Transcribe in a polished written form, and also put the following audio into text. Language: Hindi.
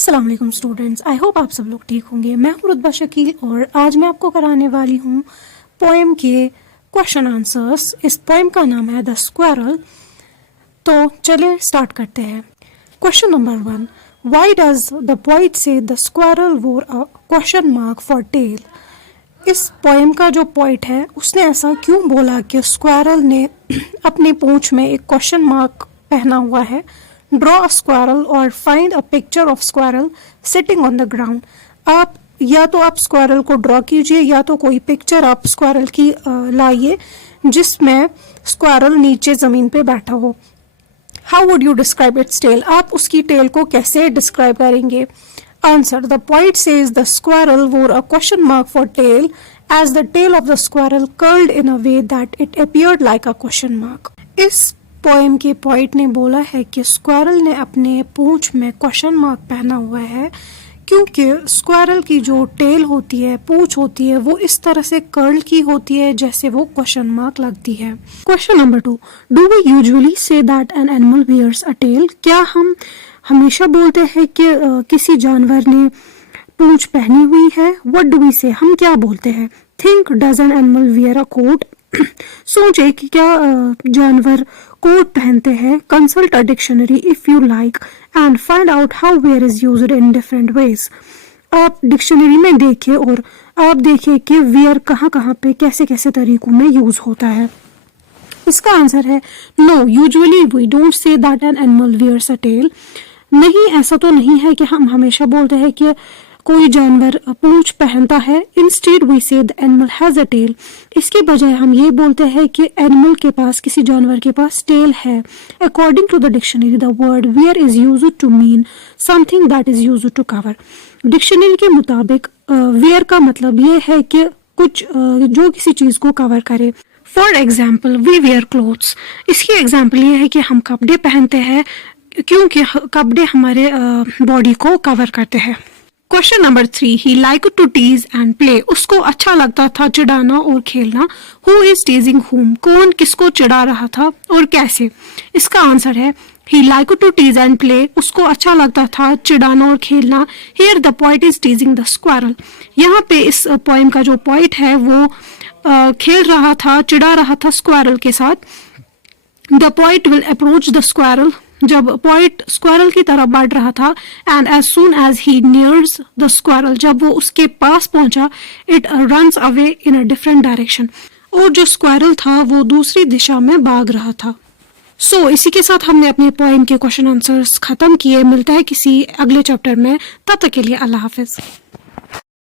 अस्सलाम वालेकुम स्टूडेंट्स, आई होप आप सब लोग ठीक होंगे। मैं हूँ रुतबा शकील और आज मैं आपको कराने वाली हूँ पोएम के क्वेश्चन आंसर्स। इस पोएम का नाम है द स्क्वायरल। तो चलिए स्टार्ट करते हैं। Question number 1, why does the poet say the squirrel wore a question mark for tail. इस पोएम का जो पोइट है उसने ऐसा क्यों बोला कि स्क्वायरल ने अपनी पूंछ में एक क्वेश्चन मार्क पहना हुआ है। ड्रॉ अ स्क्वायरल और find a picture of squirrel sitting on the ground. आप या तो आप स्क्वायरल को ड्रॉ कीजिए या तो कोई पिक्चर आप स्क्वायरल की लाइए जिसमें स्क्वायरल नीचे ज़मीन पे बैठा हो। How would you describe its tail. आप उसकी टेल को कैसे डिस्क्राइब करेंगे। Answer, the poet says the squirrel wore a question mark for tail as the tail of the squirrel curled in a way that it appeared like a question mark. इस पोएम के पोइट ने बोला है कि स्क्वायरल ने अपने पूंछ में क्वेश्चन मार्क पहना हुआ है क्योंकि स्क्वायरल की जो टेल होती है, पूंछ होती है, वो इस तरह से कर्ल की होती है जैसे वो क्वेश्चन मार्क लगती है। Question number 2, do we usually say that an animal wears a tail. क्या हम हमेशा बोलते हैं कि किसी जानवर ने पूंछ पहनी हुई है। व्हाट डू वी से, हम क्या बोलते हैं। Think, does an animal wear a coat. सोचे कि क्या जानवर कोट पहनते हैं। Consult a dictionary if you like and find out how wear is used in different ways. आप डिक्शनरी में देखिए और आप देखिए कि वेयर कहाँ कहाँ पे कैसे कैसे तरीकों में यूज होता है। इसका आंसर है no, usually we don't say that an animal wears a tail. नहीं, ऐसा तो नहीं है कि हम हमेशा बोलते हैं कि कोई जानवर पूंछ पहनता है। Instead we say the animal has a tail. इसके बजाय हम ये बोलते हैं कि एनिमल के पास, किसी जानवर के पास टेल है। According to the dictionary the word wear is used to mean something that is used to cover. डिक्शनरी के मुताबिक वेयर का मतलब ये है कि कुछ जो किसी चीज को कवर करे। For example, we wear clothes. इसकी एग्जाम्पल ये है कि हम कपड़े पहनते हैं क्योंकि कपड़े हमारे बॉडी को कवर करते हैं। Question number 3, he like to tease and play. उसको अच्छा लगता था चिढ़ाना और खेलना। हु इज टीजिंग हुम। कौन किसको चिढ़ा रहा था और कैसे। इसका आंसर है he like to tease and play. उसको अच्छा लगता था चिढ़ाना और खेलना। Here the poet is teasing the squirrel. यहाँ पे इस पोएम का जो पोइट है वो खेल रहा था, चिढ़ा रहा था स्क्वायरल के साथ। The poet will approach the squirrel. जब पोइट स्क्वायरल की तरफ बढ़ रहा था and as soon as he nears the squirrel, जब वो उसके पास पहुंचा, it runs away in a different direction. और जो स्क्वायरल था वो दूसरी दिशा में भाग रहा था। सो इसी के साथ हमने अपने पोएम के क्वेश्चन आंसर्स खत्म किए। मिलता है किसी अगले चैप्टर में, तब तक के लिए अल्लाह हाफिज।